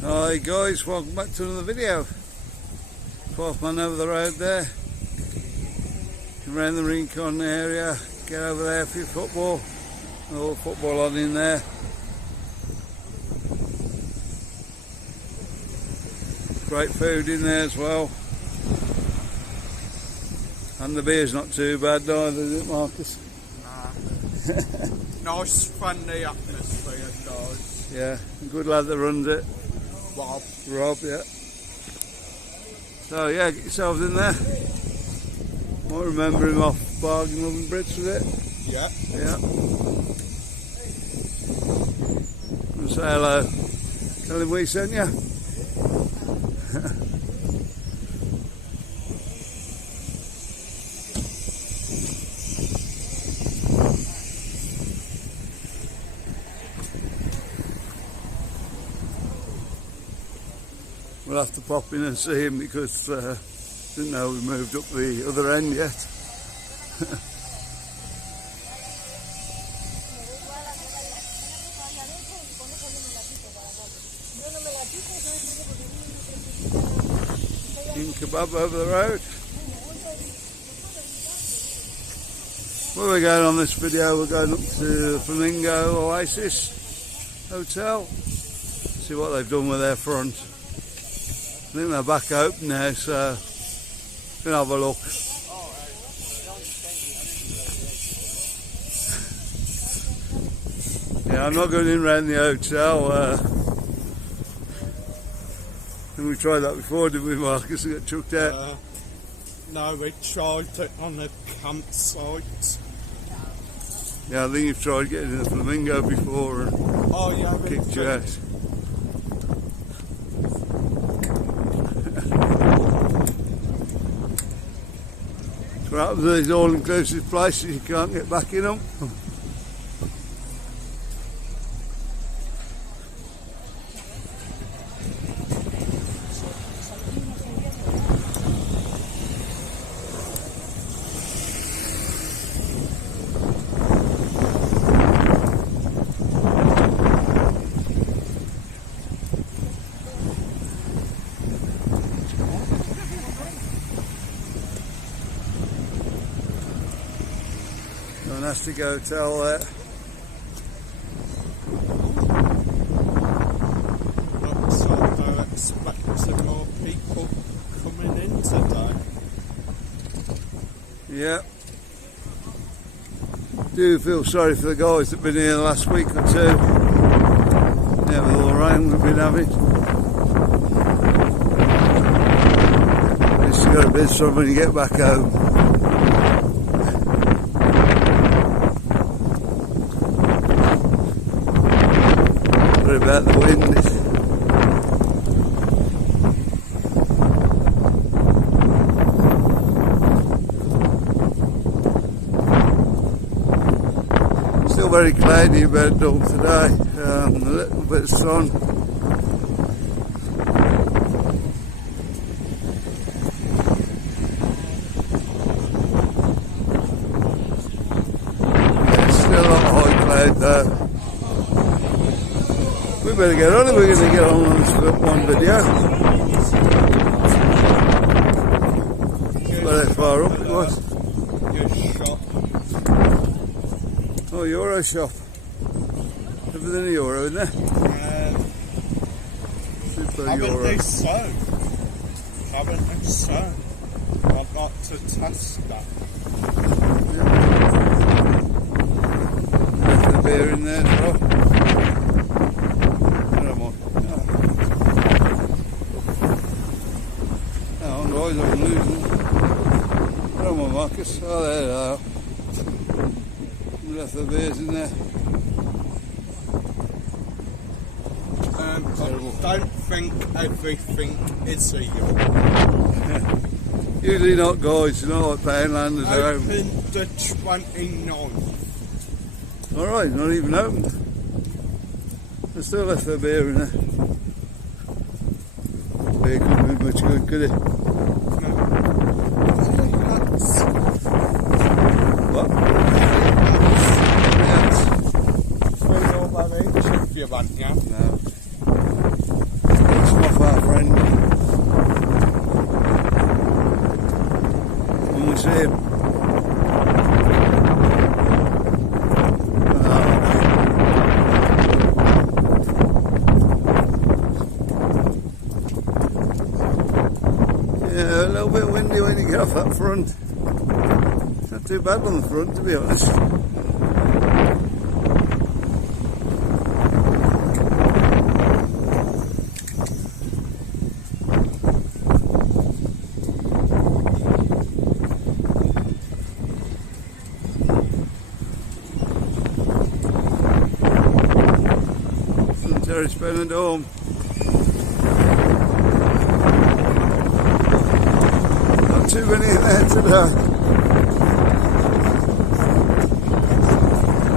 Hi guys, welcome back to another video. 12th man over the road there. Around the Rincon area, get over there for your football. All football on in there. Great food in there as well. And the beer's not too bad either, is it, Marcus? Nah. Nice friendly atmosphere, guys. Yeah, good lad that runs it. Rob, yeah. So yeah, get yourselves in there. Might remember him off Bargain Loving Brits with it. Yeah. Yeah. And say hello. Tell him we sent you. We'll have to pop in and see him because didn't know we moved up the other end yet. In kebab over the road. Where we're going on this video, we're going up to the Flamingo Oasis Hotel. See what they've done with their front. I think they're back open now, so we can have a look. Yeah, I'm not going in round the hotel. And we tried that before, didn't we, Marcus? We got chucked out. No, we tried it on the campsite. Yeah, I think you've tried getting in the Flamingo before and kicked you out. What happens with these all-inclusive places, you can't get back in them. Fantastic hotel there. Looks like they're expecting more people coming in today. Yeah. Do feel sorry for the guys that have been here the last week or two. Yeah, with all the rain we've been having. At least you got a bit of sun when you get back home. About the wind. Still very cloudy in Benidorm today, a little bit of sun. Yeah, still a lot of high cloud though. We better get on if we're going to get on this one video. Not that far up it was. Your shop. Oh, Euro shop. Everything a Euro, isn't there? Super Haven't Euro. they sown? Haven't they sown? I've got to test that. Yeah. There's the beer in there as well. I'm losing. Come on, Marcus. Oh, there they are. We left the beers in there. I don't think everything is a Euro. Usually not, guys. You know what Poundlanders are. Open the 29th. Alright, not even open. They still left their beer in there. Beer couldn't be much good, could it? What? Yeah. you want, yeah? No. see him. Yeah, a little bit windy when you get off that front. Not too bad on the front, to be honest. There's Benidorm. Not too many in there today.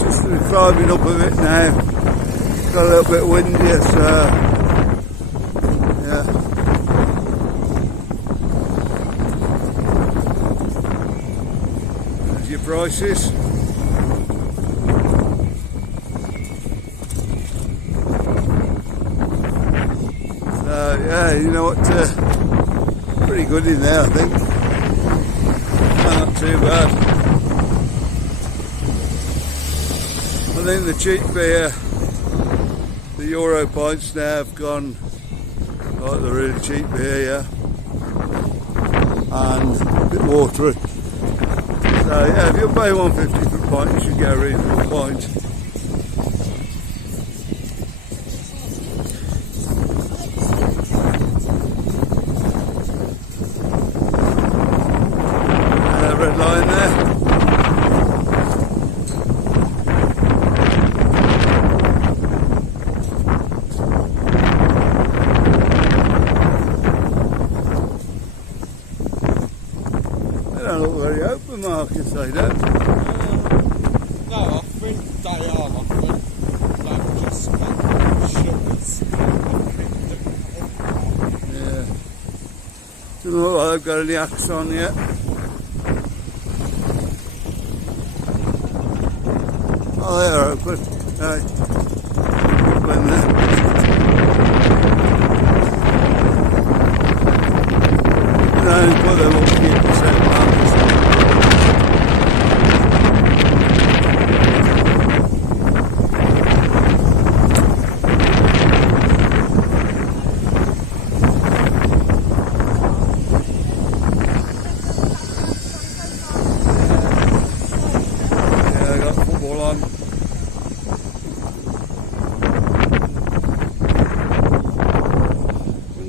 Just climbing up a bit now. Got a little bit windy, so yeah. There's your prices. Yeah, you know what, pretty good in there, I think. Not too bad. I think the cheap beer, the Euro pints now have gone, like the really cheap beer, yeah. And a bit watery. So yeah, if you pay $1.50 for a pint, you should get a reasonable pint. Red line there. They don't look very open, Marcus, they don't. No, I think they are. I think they've just got shutters. Yeah. Doesn't look like they've got any axe on yet. Oh, they are open. Right. Open there. No, put them up to keep the same markers. Yeah, I got football on.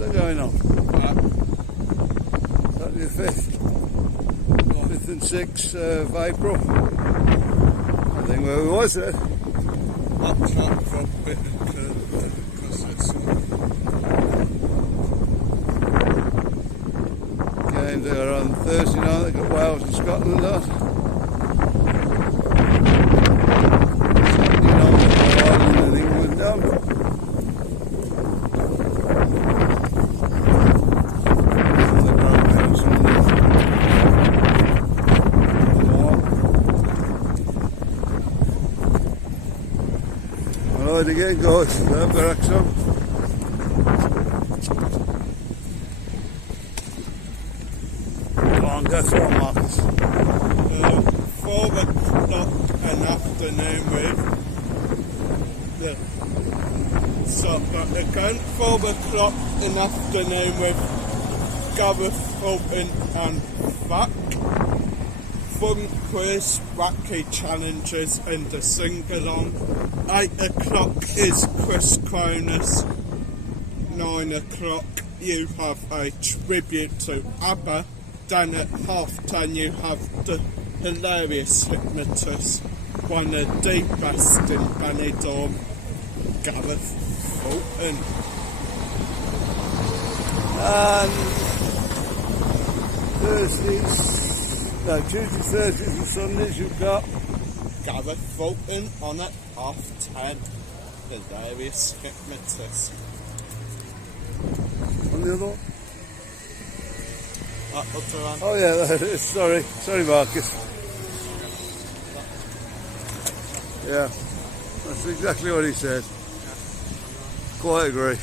Going on? Saturday the 5th and 6th of April. I think where we was there. That's not from because it's games there on Thursday night. They've got Wales and Scotland on. Saturday night they've got Ireland and England on. Alright again guys, I've got axe on. Come on, go for it, Marcus. 4 o'clock an afternoon with again 4 o'clock in afternoon with Gareth Fulton and Vac. Fun quiz, wacky challenges and the sing-along. 8 o'clock is Chris Cronus. 9 o'clock you have a tribute to ABBA. Then at 10:30 you have the hilarious hypnotist, one of the best in Benidorm, Gareth Fulton. And Tuesdays, Thursdays and Sundays you've got Gareth Fulton on at 10:30, hilarious hypnotist. on the other one. Upper one. Oh yeah, that is, sorry Marcus. Yeah, that's exactly what he said. Quite agree.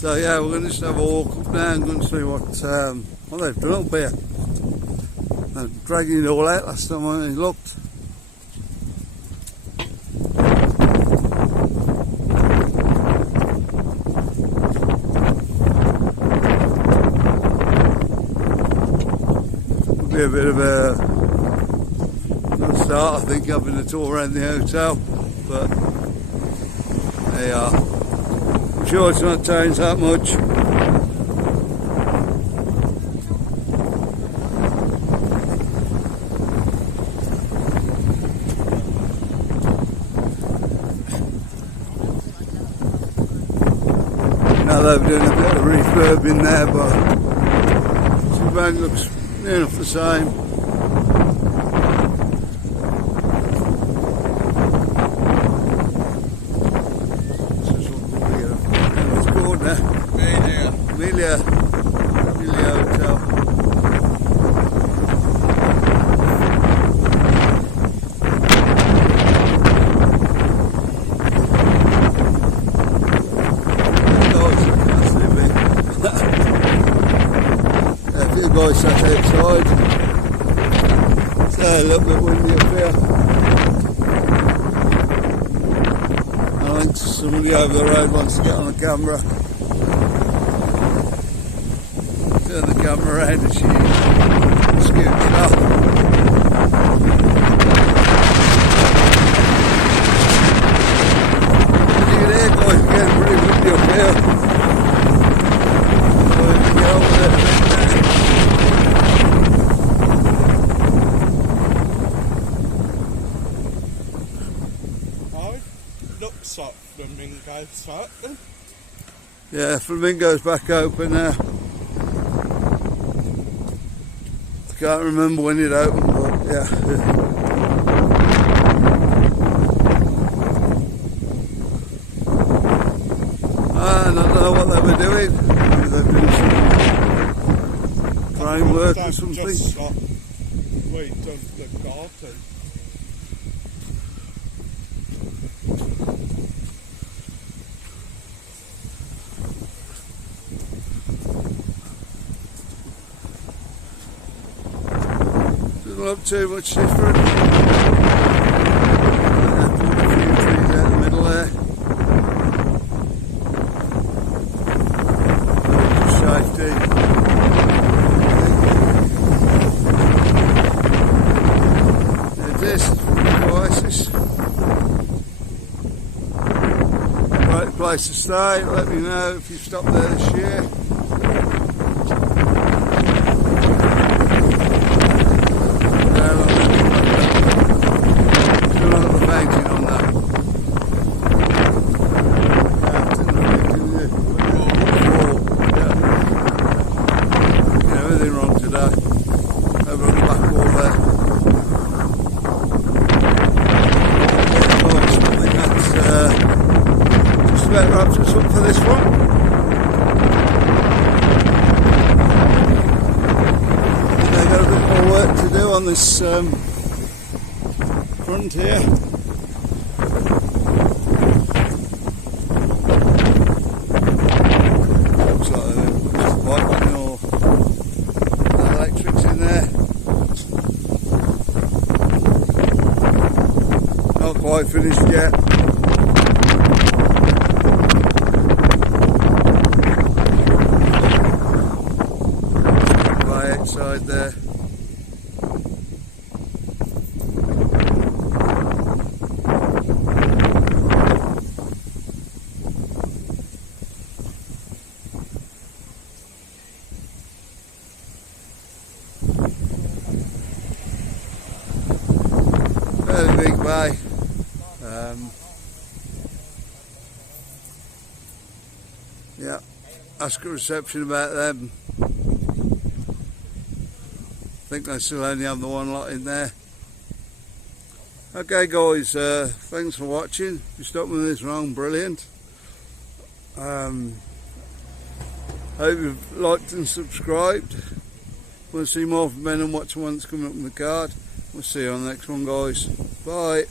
So yeah, we're going to just have a walk up now and go and see what they've done up here. They're dragging it all out last time I looked. It'll be a bit of a start, I think, having a tour around the hotel, but there you are. I'm sure it's not changed that much. Now they're doing a bit of refurb in there, but the bank looks near enough the same. Amelia Hotel. A few guys sat outside. It's a little bit windy up here. I think somebody over the road wants to get on the camera. Turn the camera around and she scoots up. You can hear guys getting pretty windy up here. So we can get on with it. Oh, looks like Flamingo's open. Yeah, Flamingo's back open now. Can't remember when it opened, but yeah. And I don't know what they were doing. Maybe they've been some framework or something. Just like we done the garden. Doesn't look too much different. A few trees out in the middle there. Safety. There's this, Flamingo Oasis. Great place to stay. Let me know if you stop there this year. That wraps us up for this one. They've got a bit more work to do on this front here. Looks like they've put white one or electrics in there. Not quite finished yet. Outside there. Fairly big bay. Yeah, ask a reception about them. I think they still only have the one lot in there. Okay guys, thanks for watching. If you stopped me this wrong, brilliant. Hope you've liked and subscribed. Want to see more from Ben and what's coming up in the card. We'll see you on the next one guys. Bye.